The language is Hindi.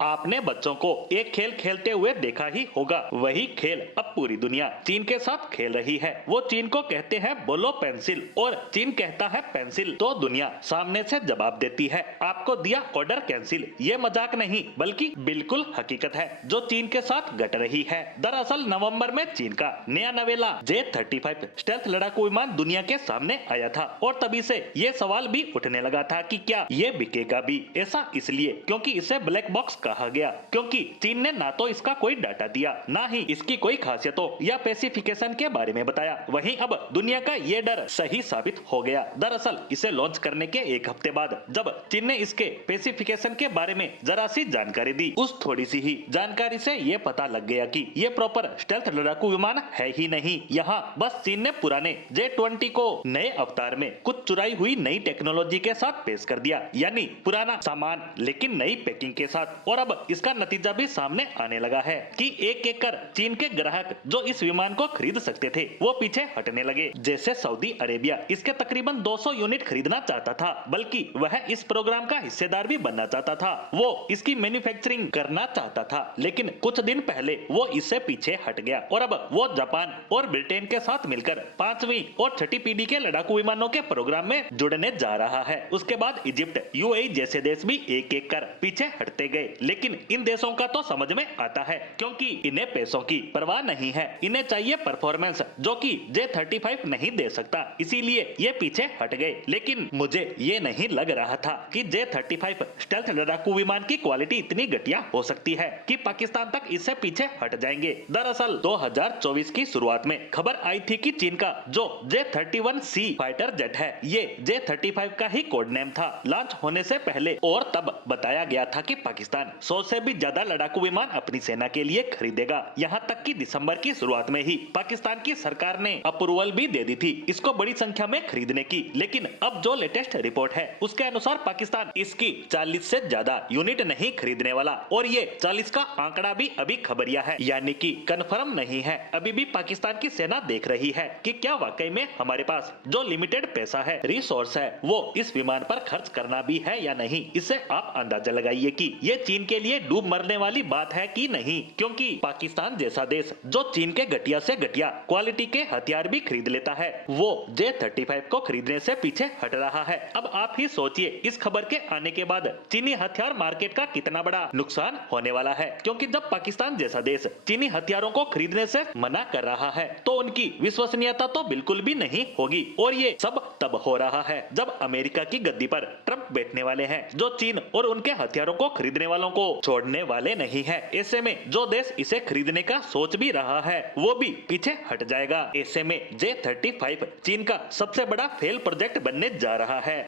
आपने बच्चों को एक खेल खेलते हुए देखा ही होगा। वही खेल अब पूरी दुनिया चीन के साथ खेल रही है। वो चीन को कहते हैं बोलो पेंसिल और चीन कहता है पेंसिल, तो दुनिया सामने से जवाब देती है आपको दिया ऑर्डर कैंसिल। ये मजाक नहीं बल्कि बिल्कुल हकीकत है जो चीन के साथ घट रही है। दरअसल नवंबर में चीन का नया नवेला J-35 स्टेल्थ लड़ाकू विमान दुनिया के सामने आया था और तभी से ये सवाल भी उठने लगा था कि क्या ये बिकेगा भी। ऐसा इसलिए क्योंकि इसे ब्लैक बॉक्स कहा गया, क्योंकि चीन ने ना तो इसका कोई डाटा दिया, ना ही इसकी कोई खासियतों या स्पेसिफिकेशन के बारे में बताया। वहीं अब दुनिया का ये डर सही साबित हो गया। दरअसल इसे लॉन्च करने के एक हफ्ते बाद जब चीन ने इसके स्पेसिफिकेशन के बारे में जरा सी जानकारी दी, उस थोड़ी सी ही जानकारी से ये पता लग गया कि ये प्रॉपर स्टेल्थ लड़ाकू विमान है ही नहीं। यहाँ बस चीन ने पुराने J-20 को नए अवतार में कुछ चुराई हुई नई टेक्नोलॉजी के साथ पेश कर दिया, यानी पुराना सामान लेकिन नई पैकिंग के साथ। और अब इसका नतीजा भी सामने आने लगा है कि एक कर चीन के ग्राहक जो इस विमान को खरीद सकते थे वो पीछे हटने लगे। जैसे सऊदी अरेबिया इसके तकरीबन 200 यूनिट खरीदना चाहता था, बल्कि वह इस प्रोग्राम का हिस्सेदार भी बनना चाहता था। वो इसकी मैन्युफैक्चरिंग करना चाहता था, लेकिन कुछ दिन पहले वो इससे पीछे हट गया और अब वो जापान और ब्रिटेन के साथ मिलकर 5वीं और 6ठी पीढ़ी के लड़ाकू विमानों के प्रोग्राम में जुड़ने जा रहा है। उसके बाद इजिप्ट, यूएई जैसे देश भी एक कर पीछे हटते गए, लेकिन इन देशों का तो समझ में आता है क्योंकि इन्हें पैसों की परवाह नहीं है। इन्हें चाहिए परफॉर्मेंस जो कि J-35 नहीं दे सकता, इसीलिए ये पीछे हट गए। लेकिन मुझे ये नहीं लग रहा था कि J-35 स्टेल्थ लड़ाकू विमान की क्वालिटी इतनी घटिया हो सकती है कि पाकिस्तान तक इससे पीछे हट जाएंगे। दरअसल 2024 की शुरुआत में खबर आई थी कि चीन का जो J-31C फाइटर जेट है ये J-35 का ही कोड नेम था लॉन्च होने से पहले, और तब बताया गया था कि पाकिस्तान 100 से भी ज्यादा लड़ाकू विमान अपनी सेना के लिए खरीदेगा। यहाँ तक कि दिसंबर की शुरुआत में ही पाकिस्तान की सरकार ने अप्रूवल भी दे दी थी इसको बड़ी संख्या में खरीदने की। लेकिन अब जो लेटेस्ट रिपोर्ट है उसके अनुसार पाकिस्तान इसकी 40 से ज्यादा यूनिट नहीं खरीदने वाला, और ये 40 का आंकड़ा भी अभी खबरिया है, यानी कि कंफर्म नहीं है। अभी भी पाकिस्तान की सेना देख रही है कि क्या वाकई में हमारे पास जो लिमिटेड पैसा है, रिसोर्स है, वो इस विमान पर खर्च करना भी है या नहीं। इससे आप अंदाजा लगाइए कि ये चीन के लिए डूब मरने वाली बात है कि नहीं, क्योंकि पाकिस्तान जैसा देश जो चीन के घटिया से घटिया क्वालिटी के हथियार भी खरीद लेता है, वो J-35 को खरीदने से पीछे हट रहा है। अब आप ही सोचिए इस खबर के आने के बाद चीनी हथियार मार्केट का कितना बड़ा नुकसान होने वाला है, क्योंकि जब पाकिस्तान जैसा देश चीनी हथियारों को खरीदने से मना कर रहा है तो उनकी विश्वसनीयता तो बिल्कुल भी नहीं होगी। और ये सब तब हो रहा है जब अमेरिका की गद्दी पर ट्रंप बैठने वाले हैं जो चीन और उनके हथियारों को खरीदने वालों को छोड़ने वाले नहीं है। ऐसे में जो देश इसे खरीदने का सोच भी रहा है वो भी पीछे हट जाएगा। ऐसे में J-35 चीन का सबसे बड़ा फेल प्रोजेक्ट बनने जा रहा है।